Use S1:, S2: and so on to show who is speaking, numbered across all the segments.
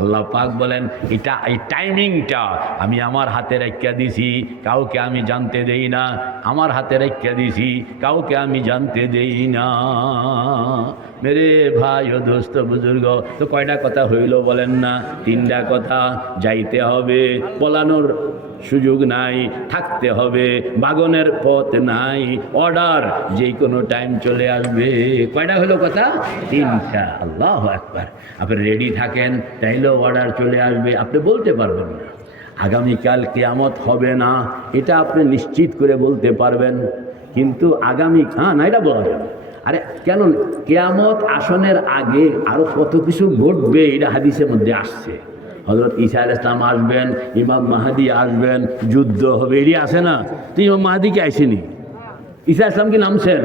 S1: আল্লাহ পাক বলেন, এটা এই টাইমিংটা আমি আমার হাতে রেখা দিছি, কাউকে আমি জানতে দেই না। আমার হাতে রেখা দিছি, কাউকে আমি জানতে দেই না। মেরে ভাই ও দোস্ত, বুজুর্গ, তো কয়টা কথা হইল বলেন না। তিনটা কথা যাইতে হবে। বলানোর সুযোগ নাই, থাকতে হবে, বাগনের পথ নাই অর্ডার যে কোনো টাইম চলে আসবে। কয়টা হলো কথা? তিনটা আল্লাহ একবার আপনি রেডি থাকেন, তাইলেও অর্ডার চলে আসবে, আপনি বলতে পারবেন না। আগামীকাল কেয়ামত হবে না, এটা আপনি নিশ্চিত করে বলতে পারবেন। কিন্তু আগামী হ্যাঁ না, এটা বলা যাবে। আরে, কেন কেয়ামত আসনের আগে আরও কত কিছু ঘটবে, এটা হাদিসের মধ্যে আসছে। হজরত ঈসা আল ইসলাম আসবেন, ইমাম মাহাদি আসবেন, যুদ্ধ হবে, এরই আসে না? তো ইমাম মাহাদিকে আসেনি ঈসা ইসলাম কি নামছেন?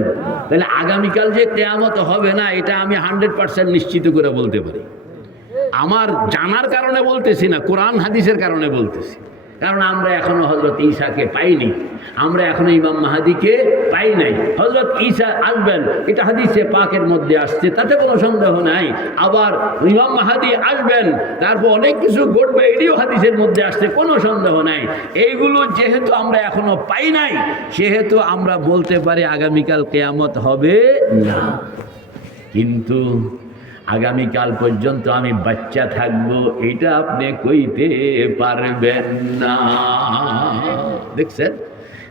S1: তাহলে আগামীকাল যে কেয়ামত হবে না, এটা আমি হান্ড্রেড পার্সেন্ট নিশ্চিত করে বলতে পারি। আমার জানার কারণে বলতেছি না, কোরআন হাদিসের কারণে বলতেছি। কারণ আমরা এখনও হজরত ঈসাকে পাইনি। আমরা এখনও ইমাম মাহাদিকে পাই নাই। হজরত ঈশা আসবেন, এটা হাদিসে পাকের মধ্যে আসছে, তাতে কোনো সন্দেহ নাই। আবার ইমাম মাহাদি আসবেন, তারপর অনেক কিছু ঘটবে, এটিও হাদিসের মধ্যে আসছে, কোনো সন্দেহ নাই। এইগুলো যেহেতু আমরা এখনও পাই নাই, সেহেতু আমরা বলতে পারি আগামীকাল কেয়ামত হবে না। কিন্তু আগামীকাল পর্যন্ত আমি বাচ্চা থাকব, এটা আপনি কইতে পারবেন না। দেখছেন?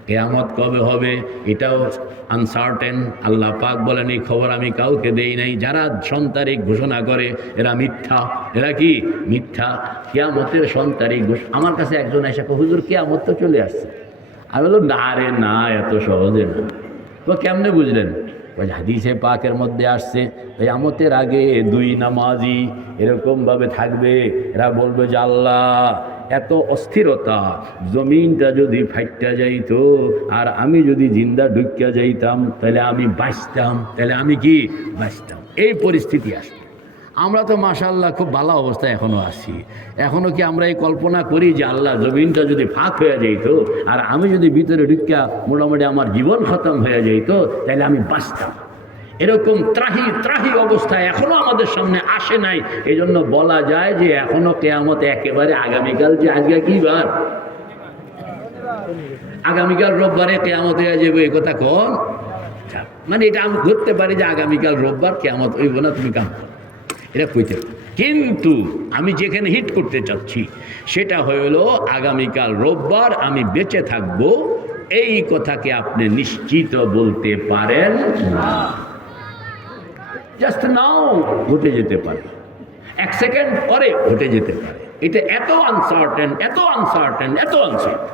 S1: কেয়ামত কবে হবে, এটাও আনসার্টেন আল্লাহ পাক বলেন, এই খবর আমি কাউকে দেই নাই। যারা সন্তারিক ঘোষণা করে, এরা মিথ্যা। এরা কি? মিথ্যা। কেয়ামতের সন্তারিক আমার কাছে একজন এসে হুজুর, কেয়ামত তো চলে আসছে। আমি বললাম, না রে, না, এত সহজে না। তো কেমনে বুঝলেন? ওই হাদিসে পাকের মধ্যে আসছে ওই আমতের আগে দুই নামাজি এরকমভাবে থাকবে। এরা বলবে যে আল্লাহ, এত অস্থিরতা, জমিনটা যদি ফাইটটা যাইত আর আমি যদি জিন্দা ঢুকিয়া যাইতাম, তাহলে আমি বাঁচতাম, তাহলে আমি কি? বাঁচতাম। এই পরিস্থিতি আসবে। আমরা তো মাশাল্লাহ খুব ভালো অবস্থায় এখনও আছি। এখনও কি আমরা এই কল্পনা করি যে আল্লাহ জমিনটা যদি ফাঁক হয়ে যাইতো, আর আমি যদি ভিতরে ঢুকিয়া মোটামুটি আমার জীবন খতম হয়ে যাইতো, তাহলে আমি বাঁচতাম। এরকম ত্রাহি ত্রাহি অবস্থায় এখনও আমাদের সামনে আসে নাই। এই জন্য বলা যায় যে এখনও কেয়ামত একেবারে আগামীকাল যে আজকে কি বার? আগামীকাল রোববারে কেয়ামত হয়ে যাবে এই কথা কম মানে এটা আমি ধরতে পারি যে আগামীকাল রোববার কেয়ামত হইব না, তুমি কাম করো। এটা কইতে কিন্তু আমি যেখানে হিট করতে চাচ্ছি, সেটা হলো আগামীকাল রোববার আমি বেঁচে থাকব, এই কথাকে আপনি নিশ্চিত বলতে পারেন জাস্ট নাও ঘটে যেতে পারে। এক সেকেন্ড পরে ঘটে যেতে পারে। এটা এত আনসার্টেন এত আনসার্টেন এত আনসার্টেন